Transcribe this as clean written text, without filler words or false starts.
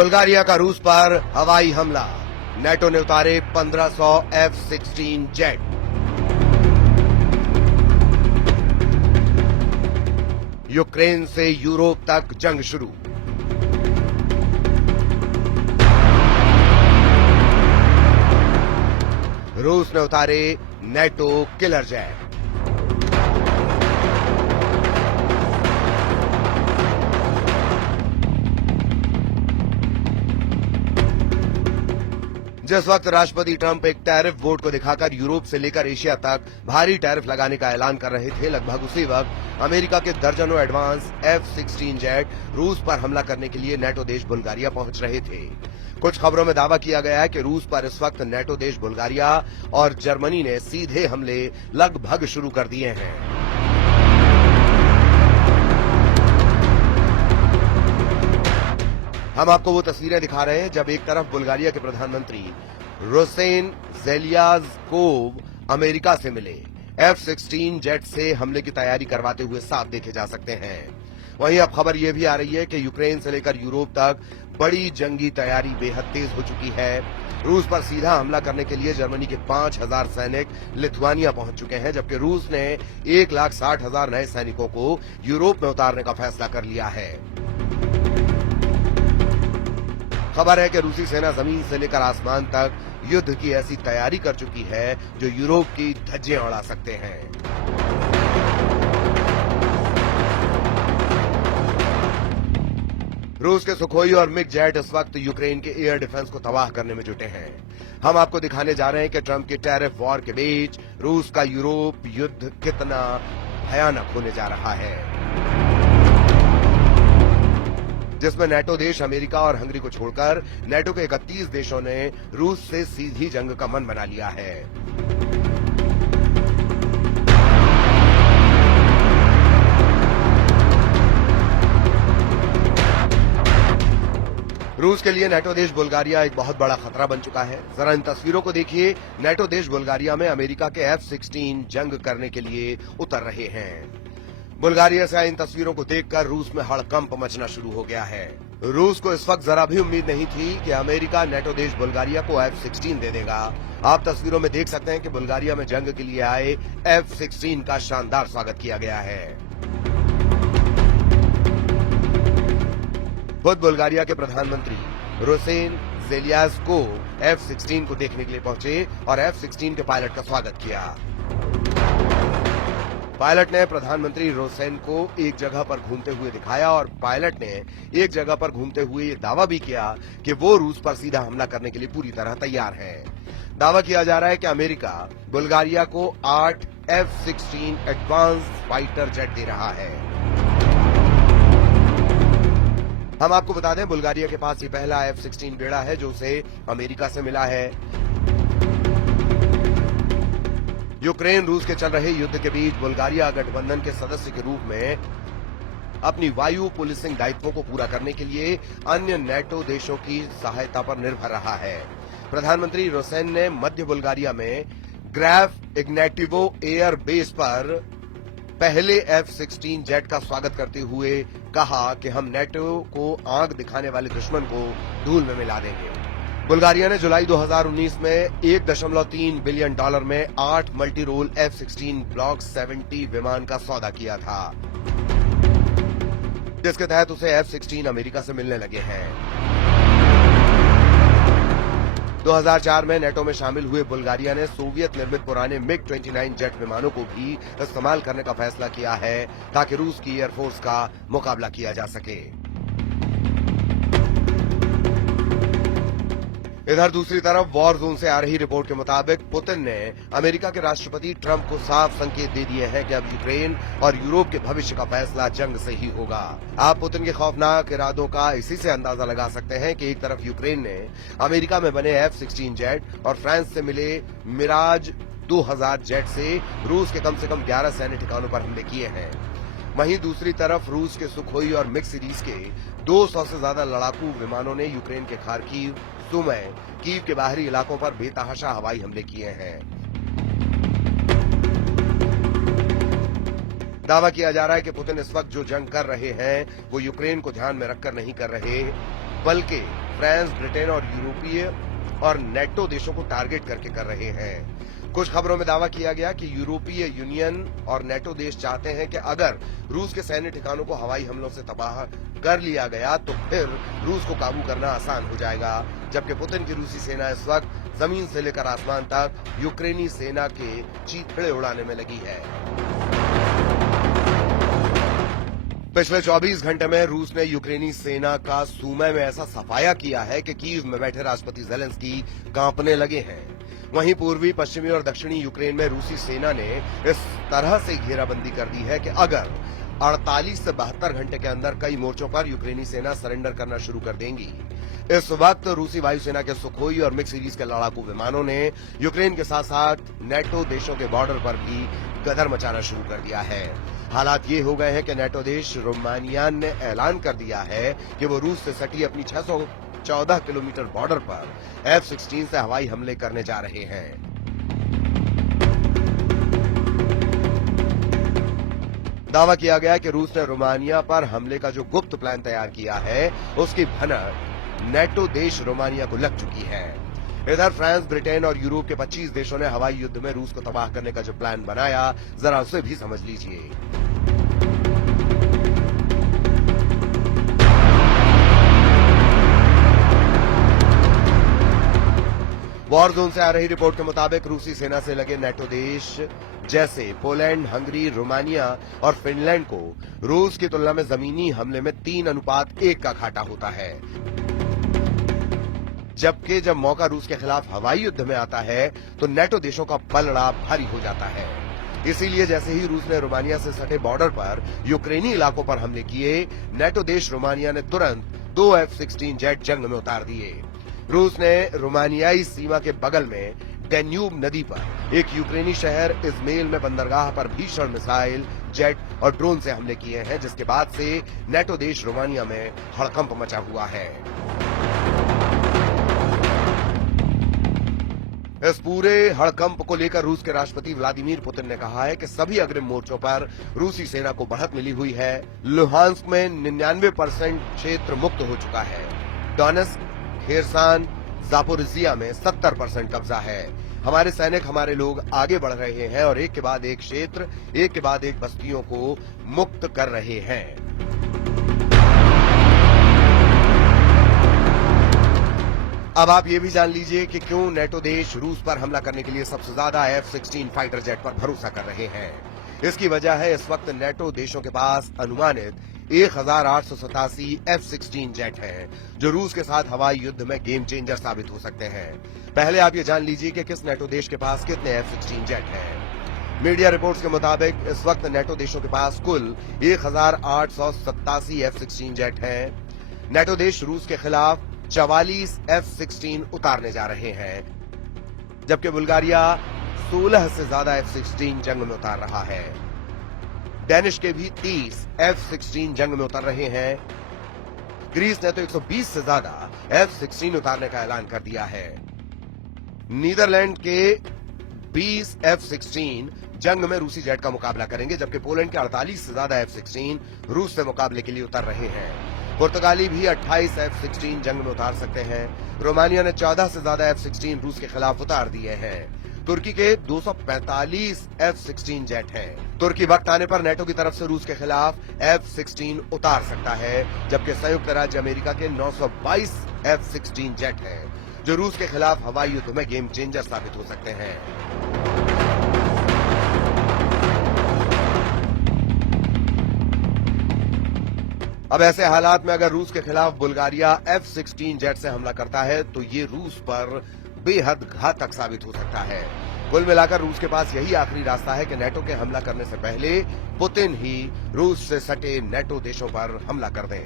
Bulgaria का रूस पर हवाई हमला, नेटो ने उतारे 1500 F-16 जेट। यूक्रेन से यूरोप तक जंग शुरू। रूस ने उतारे नेटो किलर जेट। जिस वक्त राष्ट्रपति ट्रंप एक टैरिफ वोट को दिखाकर यूरोप से लेकर एशिया तक भारी टैरिफ लगाने का ऐलान कर रहे थे, लगभग उसी वक्त अमेरिका के दर्जनों एडवांस F-16 जेट रूस पर हमला करने के लिए नेटो देश बुल्गारिया पहुंच रहे थे। कुछ खबरों में दावा किया गया है कि रूस पर इस वक्त नेटो देश बुल्गारिया और जर्मनी ने सीधे हमले लगभग शुरू कर दिए हैं। हम आपको वो तस्वीरें दिखा रहे हैं जब एक तरफ बुल्गारिया के प्रधानमंत्री रूसेन ज़ेलेज़्कोव अमेरिका से मिले, F-16 जेट से हमले की तैयारी करवाते हुए साफ देखे जा सकते हैं। वहीं अब खबर यह भी आ रही है कि यूक्रेन से लेकर यूरोप तक बड़ी जंगी तैयारी बेहद तेज हो चुकी है। रूस पर सीधा हमला करने के लिए जर्मनी के 5000 सैनिक लिथुआनिया पहुंच चुके हैं, जबकि रूस ने 1,60,000 नए सैनिकों को यूरोप में उतारने का फैसला कर लिया है। खबर है कि रूसी सेना जमीन से लेकर आसमान तक युद्ध की ऐसी तैयारी कर चुकी है जो यूरोप की धज्जियां उड़ा सकते हैं। रूस के सुखोई और मिग जेट इस वक्त यूक्रेन के एयर डिफेंस को तबाह करने में जुटे हैं। हम आपको दिखाने जा रहे हैं कि ट्रंप के टैरिफ वॉर के बीच रूस का यूरोप युद्ध कितना भयानक होने जा रहा है, जिसमें नेटो देश अमेरिका और हंगरी को छोड़कर नेटो के 31 देशों ने रूस से सीधी जंग का मन बना लिया है। रूस के लिए नेटो देश बुल्गारिया एक बहुत बड़ा खतरा बन चुका है। जरा इन तस्वीरों को देखिए। नेटो देश बुल्गारिया में अमेरिका के F-16 जंग करने के लिए उतर रहे हैं। बुल्गारिया से इन तस्वीरों को देखकर रूस में हड़कंप मचना शुरू हो गया है। रूस को इस वक्त जरा भी उम्मीद नहीं थी कि अमेरिका नेटो देश बुल्गारिया को F-16 दे देगा। आप तस्वीरों में देख सकते हैं कि बुल्गारिया में जंग के लिए आए F-16 का शानदार स्वागत किया गया है। खुद बुल्गारिया के प्रधानमंत्री रूसेन ज़ेलेज़्कोव F-16 को देखने के लिए पहुंचे और F-16 के पायलट का स्वागत किया। पायलट ने प्रधानमंत्री रूसेन को एक जगह पर घूमते हुए दिखाया और पायलट ने एक जगह पर घूमते हुए ये दावा भी किया कि वो रूस पर सीधा हमला करने के लिए पूरी तरह तैयार है। दावा किया जा रहा है कि अमेरिका बुल्गारिया को 8 F-16 एडवांस फाइटर जेट दे रहा है। हम आपको बता दें, बुल्गारिया के पास ये पहला F-16 बेड़ा है जो उसे अमेरिका से मिला है। यूक्रेन रूस के चल रहे युद्ध के बीच बुल्गारिया गठबंधन के सदस्य के रूप में अपनी वायु पुलिसिंग दायित्वों को पूरा करने के लिए अन्य नेटो देशों की सहायता पर निर्भर रहा है। प्रधानमंत्री रूसेन ने मध्य बुल्गारिया में ग्रैफ इग्नेटिवो एयर बेस पर पहले F-16 जेट का स्वागत करते हुए कहा कि हम नेटो को आंख दिखाने वाले दुश्मन को धूल में मिला देंगे। बुल्गारिया ने जुलाई 2019 में $1.3 बिलियन में 8 मल्टी रोल F-16 ब्लॉक 70 विमान का सौदा किया था, जिसके तहत उसे F-16 अमेरिका से मिलने लगे हैं। 2004 में नेटो में शामिल हुए बुल्गारिया ने सोवियत निर्मित पुराने MiG-29 जेट विमानों को भी इस्तेमाल करने का फैसला किया है ताकि रूस की एयरफोर्स का मुकाबला किया जा सके। इधर दूसरी तरफ वॉर जोन से आ रही रिपोर्ट के मुताबिक पुतिन ने अमेरिका के राष्ट्रपति ट्रंप को साफ संकेत दे दिए हैं कि अब यूक्रेन और यूरोप के भविष्य का फैसला जंग से ही होगा। आप पुतिन के खौफनाक इरादों का इसी से अंदाजा लगा सकते हैं कि एक तरफ यूक्रेन ने अमेरिका में बने F-16 जेट और फ्रांस से मिले मिराज 2000 जेट से रूस के कम से कम 11 सैन्य ठिकानों पर हमले किए हैं। वहीं दूसरी तरफ रूस के सुखोई और मिग सीरीज के 200 से ज्यादा लड़ाकू विमानों ने यूक्रेन के खार्किव, सुमी, कीव के बाहरी इलाकों पर बेतहाशा हवाई हमले किए हैं। दावा किया जा रहा है कि पुतिन इस वक्त जो जंग कर रहे हैं वो यूक्रेन को ध्यान में रखकर नहीं कर रहे, बल्कि फ्रांस, ब्रिटेन और यूरोपीय और नेटो देशों को टारगेट करके कर रहे हैं। कुछ खबरों में दावा किया गया कि यूरोपीय यूनियन और नेटो देश चाहते हैं कि अगर रूस के सैन्य ठिकानों को हवाई हमलों से तबाह कर लिया गया तो फिर रूस को काबू करना आसान हो जाएगा, जबकि पुतिन की रूसी सेना इस वक्त जमीन से लेकर आसमान तक यूक्रेनी सेना के चीथड़े उड़ाने में लगी है। पिछले 24 घंटे में रूस ने यूक्रेनी सेना का सूमय में ऐसा सफाया किया है कि कीव में बैठे राष्ट्रपति ज़ेलेंस्की कांपने लगे हैं। वहीं पूर्वी, पश्चिमी और दक्षिणी यूक्रेन में रूसी सेना ने इस तरह से घेराबंदी कर दी है कि अगर 48 से 72 घंटे के अंदर कई मोर्चों पर यूक्रेनी सेना सरेंडर करना शुरू कर देंगी। इस वक्त रूसी वायुसेना के सुखोई और मिग सीरीज के लड़ाकू विमानों ने यूक्रेन के साथ साथ नेटो देशों के बॉर्डर पर भी गदर मचाना शुरू कर दिया है। हालात ये हो गए हैं कि नेटो देश रोमानिया ने ऐलान कर दिया है कि वो रूस से सटी अपनी 614 किलोमीटर बॉर्डर पर F-16 से हवाई हमले करने जा रहे हैं। दावा किया गया कि रूस ने रोमानिया पर हमले का जो गुप्त प्लान तैयार किया है उसकी भनक नेटो देश रोमानिया को लग चुकी है। इधर फ्रांस, ब्रिटेन और यूरोप के 25 देशों ने हवाई युद्ध में रूस को तबाह करने का जो प्लान बनाया, जरा उसे भी समझ लीजिए। वॉर जोन से आ रही रिपोर्ट के मुताबिक रूसी सेना से लगे नेटो देश जैसे पोलैंड, हंगरी, रोमानिया और फिनलैंड को रूस की तुलना में जमीनी हमले में 3:1 का घाटा होता है, जबकि जब मौका रूस के खिलाफ हवाई युद्ध में आता है तो नेटो देशों का पलड़ा भारी हो जाता है। इसीलिए जैसे ही रूस ने रोमानिया से सटे बॉर्डर पर यूक्रेनी इलाकों पर हमले किए, नेटो देश रोमानिया ने तुरंत 2 F-16 जेट जंग में उतार दिए। रूस ने रोमानियाई सीमा के बगल में डेन्यूब नदी पर एक यूक्रेनी शहर इज़मेल में बंदरगाह पर भीषण मिसाइल, जेट और ड्रोन से हमले किए हैं, जिसके बाद से नेटो देश रोमानिया में हड़कंप मचा हुआ है। इस पूरे हड़कंप को लेकर रूस के राष्ट्रपति व्लादिमीर पुतिन ने कहा है कि सभी अग्रिम मोर्चों पर रूसी सेना को बढ़त मिली हुई है। लुहांस्क में 99% क्षेत्र मुक्त हो चुका है। डोनेत्स्क, खेरसान, जापोरिजिया में 70% कब्जा है। हमारे सैनिक, हमारे लोग आगे बढ़ रहे हैं और एक के बाद एक क्षेत्र, एक के बाद एक बस्तियों को मुक्त कर रहे हैं। अब आप ये भी जान लीजिए कि क्यों नेटो देश रूस पर हमला करने के लिए सबसे ज्यादा F-16 फाइटर जेट पर भरोसा कर रहे हैं। इसकी वजह है इस वक्त नेटो देशों के पास अनुमानित 1887 F-16 जेट हैं, जो रूस के साथ हवाई युद्ध में गेम चेंजर साबित हो सकते हैं। पहले आप ये जान लीजिए कि किस नेटो देश के पास कितने F-16 जेट हैं। मीडिया रिपोर्ट्स के मुताबिक इस वक्त नेटो देशों के पास कुल 1887 F-16 जेट हैं। नेटो देश रूस के खिलाफ 44 F-16 उतारने जा रहे हैं, जबकि बुल्गारिया 16 से ज्यादा F-16 जंग में उतार रहा है। डेनिश के भी 30 F-16 जंग में उतर रहे हैं। ग्रीस ने तो 120 से ज्यादा F-16 उतारने का ऐलान कर दिया है। नीदरलैंड के 20 F-16 जंग में रूसी जेट का मुकाबला करेंगे, जबकि पोलैंड के 48 से ज्यादा F-16 रूस से मुकाबले के लिए उतर रहे हैं। पुर्तगाली भी 28 F-16 जंग में उतार सकते हैं। रोमानिया ने 14 से ज्यादा F-16 रूस के खिलाफ उतार दिए हैं। तुर्की के 245 F-16 जेट हैं। तुर्की वक्त आने पर नेटो की तरफ से रूस के खिलाफ F-16 उतार सकता है, जबकि संयुक्त राज्य अमेरिका के 922 F-16 जेट हैं, जो रूस के खिलाफ हवाई युद्ध में गेम चेंजर साबित हो सकते हैं। अब ऐसे हालात में अगर रूस के खिलाफ बुल्गारिया F-16 जेट से हमला करता है तो ये रूस पर बेहद घातक साबित हो सकता है। कुल मिलाकर रूस के पास यही आखिरी रास्ता है कि नेटो के हमला करने से पहले पुतिन ही रूस से सटे नेटो देशों पर हमला कर दें।